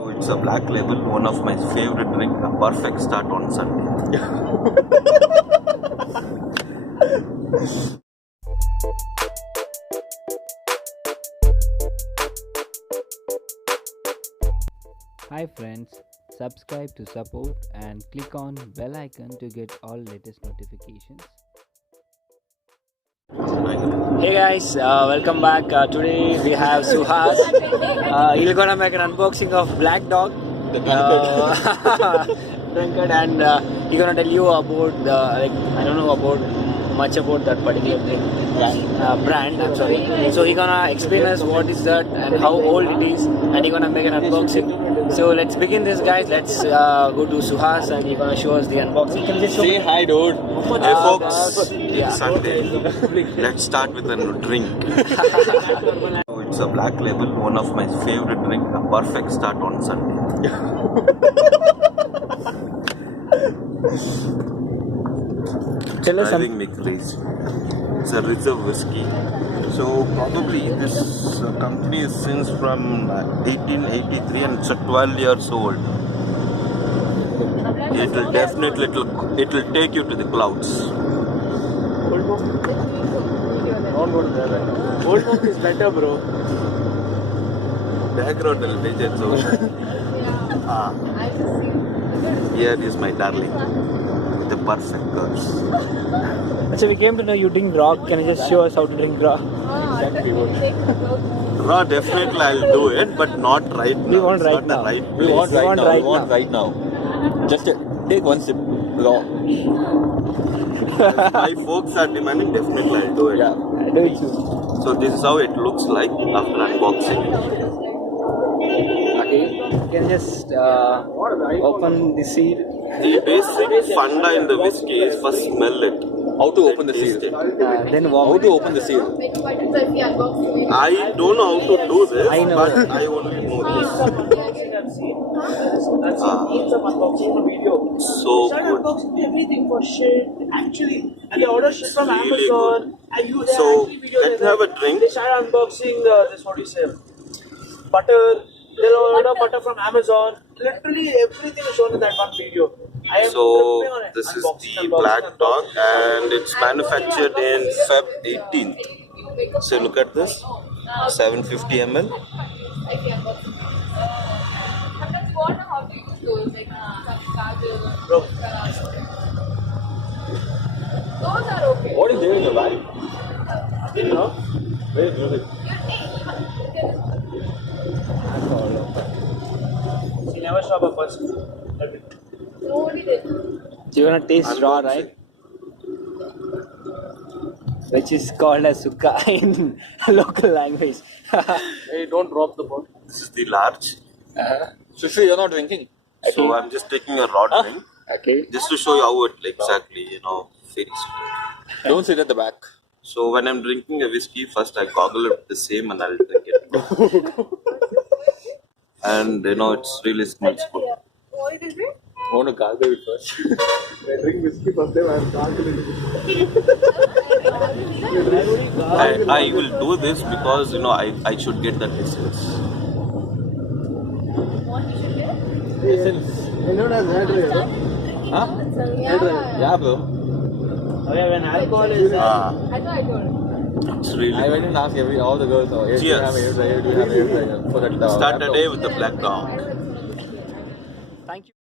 So it's a black label, one of my favorite drink, a perfect start on Sunday. Hi friends, subscribe to support and click on bell icon to get all latest notifications. Hey guys, welcome back. Today we have Suhas. He's gonna make an unboxing of Black Dog, the drunkard, and he's gonna tell you about I don't know about much about that particular thing, brand. I'm sorry. So he's gonna explain us what is that and how old it is, and he's gonna make an unboxing. So let's begin this, guys. Let's go to Suhas and he's gonna show us the unboxing. Can you just say hi, dude? Hey folks, it's Sunday. Let's start with a drink. So it's a black label, one of my favorite drink, a perfect start on Sunday. Tell us Driving me crazy. It's a reserve whiskey. So probably this company is since from 1883 and it's 12 years old. It will definitely it will take you to the clouds. Don't go to there right now. Old Monk is better, bro. Background will be it. So here is my darling, the perfect girls. So we came to know you drink grog. Can you just show us how to drink grog? Raw, definitely I'll do it, but not right now. We want It's right not now. the right We place. want right want now. right We want now. right now. Just take one sip. Raw. My folks are demanding, definitely I'll do it. Yeah. I do it too. So this is how it looks like after unboxing. Okay. Can you just open the seal? The basic funda in the whiskey is first smell it. How to open the Taste seal? it. Then How walk. to open the seal? I don't know how to do this, I know. but I only know this. So Start good. unboxing everything for shit. Actually, and they order shit from Really Amazon. good. And you So, let's have a drink. They start unboxing this. What do you say? Butter. They'll order butter from Amazon. Literally everything is shown in that one video. I am So tripping on it. this is Unboxing, the unboxing, Black Dog unboxing. and it's manufactured in Feb 18th. So look at this, 750 ml. Bro, What is there in the bag? you know, Where is music? she never stop a person. You're gonna taste raw, right? Which is called as sukka in local language. Hey, don't drop the bottle. This is the large. Sushi, you're not drinking. So I'm just taking a raw drink Okay. just to show you how it exactly, feels. Don't sit at the back. So when I'm drinking a whiskey, first I goggle it the same and I'll drink it. And it's really smells good. I want to gargle it first. I drink whiskey first time, I'm gargling it. I will do this because I should get that essence. Essence. Huh? Yeah, bro. Okay, when alcohol is It's really I went and asked all the girls, do you Cheers. have air dryer? Do you have air dryer? For that, start a laptop. day with the Black Dog. Thank you.